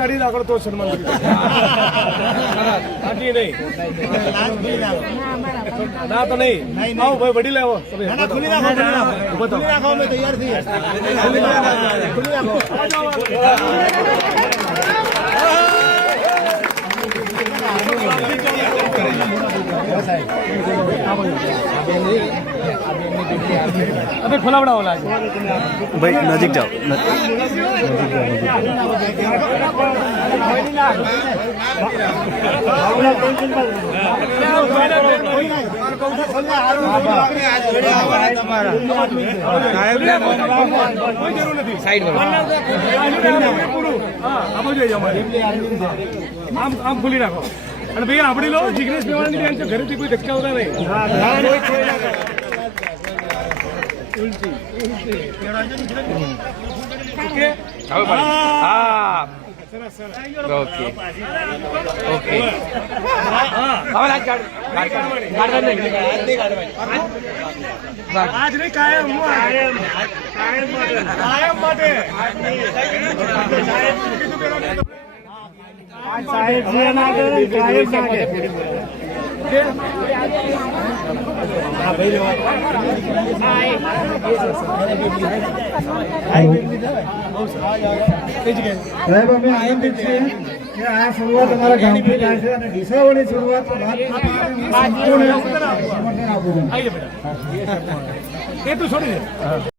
કાઢી આગળ તો સન્માન બાકી નહીં ના તો નહીં આવો ભાઈ વડીલ આવો ખુલી નાખો તૈયાર છીએ अबे खुला बड़ा वाला भाई नजीक जाओ આમ ખુલી નાખો અને ભાઈ આપણી લો જિગ્નેશ મેવાણીની બેન છે ઘરેથી કોઈ ધક્કા હોતા નહીં ઓકે ओके आज नहीं कायम માટે સાહેબ જે ના કરે કાયમ ના કરે હા ભાઈ સાહેબ અમે આનંદિત છીએ કે આ શરૂઆત અમારા ગામથી થાય છે અને ડીસાવાળી શરૂઆત એ તું છોડી દે